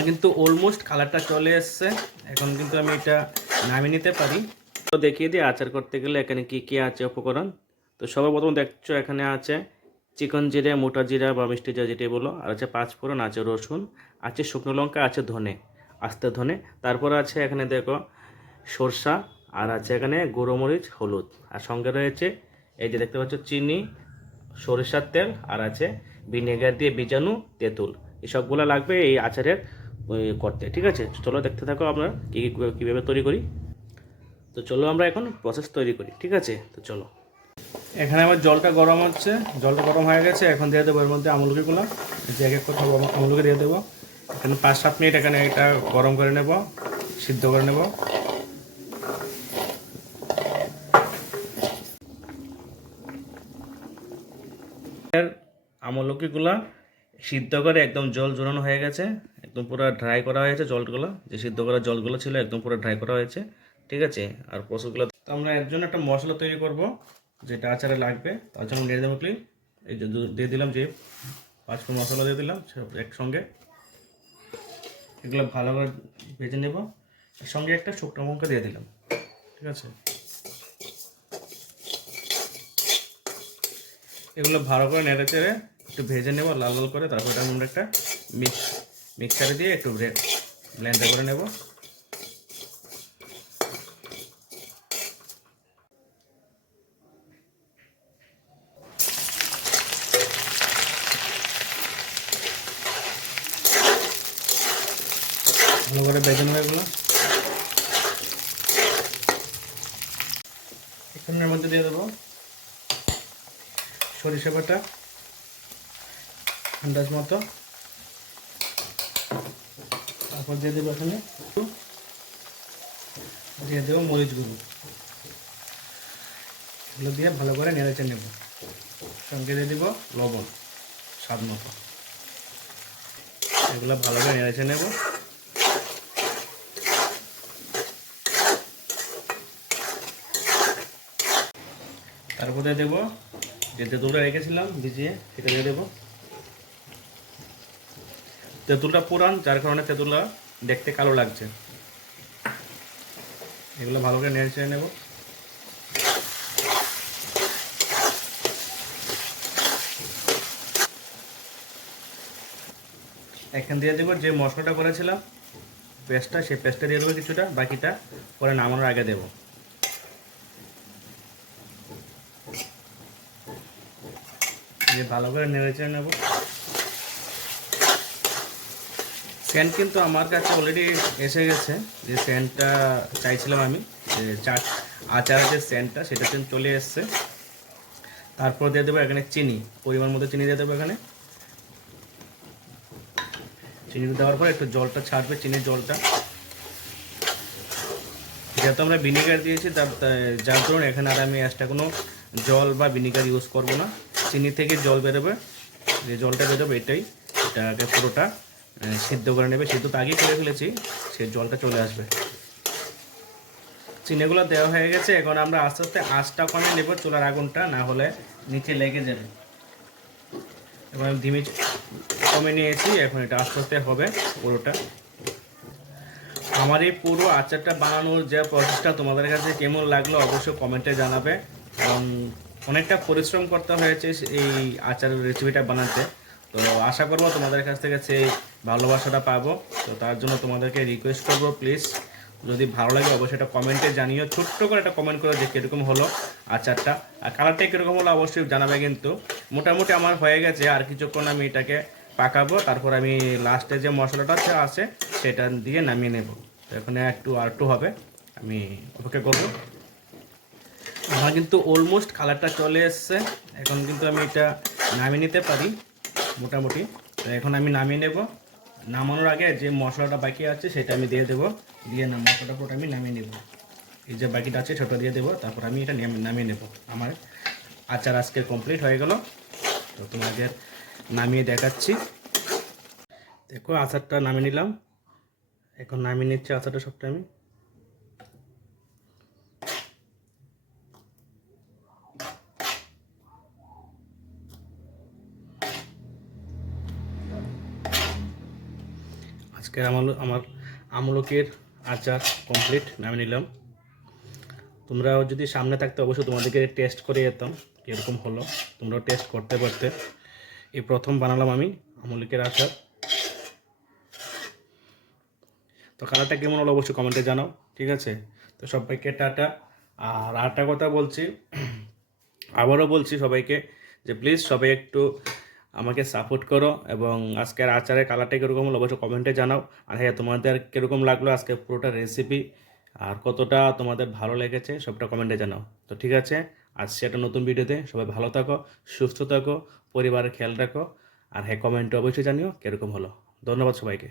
আমার কিন্তু অলমোস্ট কালারটা চলে এসছে। এখন কিন্তু আমি এটা নামিয়ে নিতে পারি। তো দেখিয়ে দিই আচার করতে গেলে এখানে কি কি আছে উপকরণ। তো সবার প্রথম দেখছ এখানে আছে চিকন জিরে, মোটা জিরা বা মিষ্টি জিরা যেটাই বলো। আর আছে পাঁচ ফোড়ন, আছে রসুন, আছে শুকনো লঙ্কা, আছে ধনে, আস্তে ধনে। তারপর আছে এখানে দেখো সরষা, আর আছে এখানে গুঁড়ো মরিচ, হলুদ। আর সঙ্গে রয়েছে এই যে দেখতে পাচ্ছ চিনি, সরিষার তেল, আর আছে ভিনেগার দিয়ে বীজাণু তেঁতুল। এসবগুলো লাগবে এই আচারের করতে, ঠিক আছে? চলো দেখতে থাকো আমরা কী কীভাবে তৈরি করি। তো চলো আমরা এখন প্রসেস তৈরি করি, ঠিক আছে? তো চলো। এখানে আমার জলটা গরম হচ্ছে, জলটা গরম হয়ে গেছে, এখন দিয়ে দেবো এর মধ্যে আমলকিগুলো যে এক এক কথা আমলকি দিয়ে দেবো। এখানে পাঁচ, সাত মিনিট এখানে এটা গরম করে নেব, সিদ্ধ করে নেব। আমলকিগুলা সিদ্ধ করে একদম জল জোরানো হয়ে গেছে একদম পুরো ড্রাই করা হয়েছে জলগুলো। যে সিদ্ধ করা জলগুলো ছিল একদম পুরো ড্রাই করা হয়েছে। ঠিক আছে? আর প্রসেসগুলো তো আমরা এর জন্য একটা মশলা তৈরি করব, যেটা আচারে লাগবে। তার জন্য দিয়ে দেবো ক্লিপ। এই যে দিয়ে দিলাম যে পাঁচফোড়ন মশলা দিয়ে দিলাম একসঙ্গে। এগুলো ভালো করে ভেজে নেব। সঙ্গে একটা শুকনো লঙ্কা দিয়ে দিলাম। ঠিক আছে? এগুলো ভালো করে নেড়ে চেড়ে একটু ভেজে নেব, লাল লাল করে। তারপর আমরা একটা মিক্স মিক্সারে দিয়ে একটু ব্লেন্ডার করে নেব। ভালো করে ভেজে নেব এগুলো। এখানের মধ্যে দিয়ে দেবো। সরিষা বাটা, আন্দাজ মতো। তারপর দিয়ে দেবো এখানে দিয়ে দেবো মরিচ গুঁড়ো। এগুলো দিয়ে ভালো করে নেড়েচে নেব। সঙ্গে দিয়ে দেবো লবণ, স্বাদ মতো। এগুলো ভালো করে নেড়েচে নেব। তারপর দেবো, যে তেঁতুলটা রেখেছিলাম ভিজিয়ে, সেটা দিয়ে দেবো। তেঁতুলটা পুরান, যার কারণে তেঁতুলটা দেখতে কালো লাগছে। এগুলো ভালো করে নেড়ে চেড়ে নেব। এখান দিয়ে দেবো যে মশলাটা করেছিলাম, পেস্টটা সেই পেস্টটা দিয়ে দেবো কিছুটা, বাকিটা পরে নামানোর আগে দেবো। দিয়ে ভালো করে নেড়ে চেড়ে নেব। সেন্ট কিন্তু আমার কাছে অলরেডি এসে গেছে। যে সেন্টটা চাইছিলাম আমি, যে চাট আচারের যে সেন্টটা সেটা কিন্তু চলে এসছে। তারপর দিয়ে দেবো এখানে চিনি, পরিমাণ মতো চিনি দিয়ে দেবো এখানে। চিনি দেওয়ার পর একটু জলটা ছাড়বে, চিনির জলটা। যেহেতু আমরা ভিনিগার দিয়েছি তার যার ধরুন এখানে আর আমি এক্সট্রা কোনো জল বা ভিনিগার ইউজ করব না। চিনি থেকে জল বেরোবে, যে জলটা বেরোবে এটাই, এটাকে পুরোটা সিদ্ধ করে নেবে, সিদ্ধ তো আগেই করে ফেলেছি সেই জলটা চলে আসবে। চিনিগুলো দেওয়া হয়ে গেছে, এখন আমরা আস্তে আস্তে আঁচটা কমে নেব, চুলার আগুনটা, না হলে নিচে লেগে যাবে। আমি ধিমে কমে নিয়েছি, এখন এটা আস্তে আস্তে হবে, পুরোটা। আমার এই পুরো আচারটা বানানোর যে প্রসেসটা তোমাদের কাছে কেমন লাগল অবশ্যই কমেন্টে জানাবে কারণ অনেকটা পরিশ্রম করতে হয়েছে এই আচার রেসিপিটা বানাতে। তো আশা করব তোমাদের কাছ থেকে সেই ভালোবাসাটা পাবো। তো তার জন্য তোমাদেরকে রিকোয়েস্ট করব প্লিজ যদি ভালো লাগে, অবশ্যই এটা কমেন্টে জানিও। ছোট্ট করে একটা কমেন্ট করে যে কীরকম হলো আচারটা। আর কালারটা কীরকম হলো অবশ্যই জানাবে কিন্তু। মোটামুটি আমার হয়ে গেছে, আর কিছুক্ষণ আমি এটাকে পাকাবো। তারপর আমি লাস্টে যে মশলাটা আছে- আছে, সেটা দিয়ে নামিয়ে নেব। তো এখানে একটু আর একটু হবে। আমি অপেক্ষা করব। আমার কিন্তু অলমোস্ট কালারটা চলে এসছে। এখন কিন্তু আমি এটা নামিয়ে নিতে পারি, মোটামুটি। তো এখন আমি নামিয়ে নেব। নামানোর আগে যে মশলাটা বাকি আছে সেটা আমি দিয়ে দেবো। দিয়ে না, মশলাটা পুরোটা আমি নামিয়ে নেব। এই যে বাকিটা আছে ছোটো দিয়ে দেবো, তারপর আমি এটা নামিয়ে- নেব। আমার আচার আজকে কমপ্লিট হয়ে গেল। তো তোমাদের নামিয়ে দেখাচ্ছি। দেখো, আচারটা নামিয়ে নিলাম। এখন নামিয়ে নিচ্ছি আচারটা সবটা আমি। আজকের আমার আমার আমলকের আচার কমপ্লিট নামে নিলাম। তোমরাও যদি সামনে থাকতে অবশ্যই তোমাদেরকে টেস্ট করে যেতাম কীরকম হলো। তোমরাও টেস্ট করতে পারতে। এই প্রথম বানালাম আমি আমলকের আচার। তো কালারটা কেমন হলো অবশ্যই কমেন্টে জানাও, ঠিক আছে? তো সবাইকে টাটা। আর আরেকটা কথা বলছি, আবারও বলছি সবাইকে যে প্লিজ সবাই একটু আমাকে সাপোর্ট করো এবং আজকের আচারের কালারটা কীরকম হলো অবশ্যই কমেন্টে জানাও। আর হ্যাঁ তোমাদের কীরকম লাগল আজকে পুরোটা রেসিপি আর কতটা তোমাদের ভালো লেগেছে সবটা কমেন্টে জানাও। তো ঠিক আছে আসছি একটা নতুন ভিডিওতে সবাই ভালো থাকো, সুস্থ থাকো, পরিবারের খেয়াল রাখো। আর হ্যাঁ কমেন্টে অবশ্যই জানিও কীরকম হলো। ধন্যবাদ সবাইকে।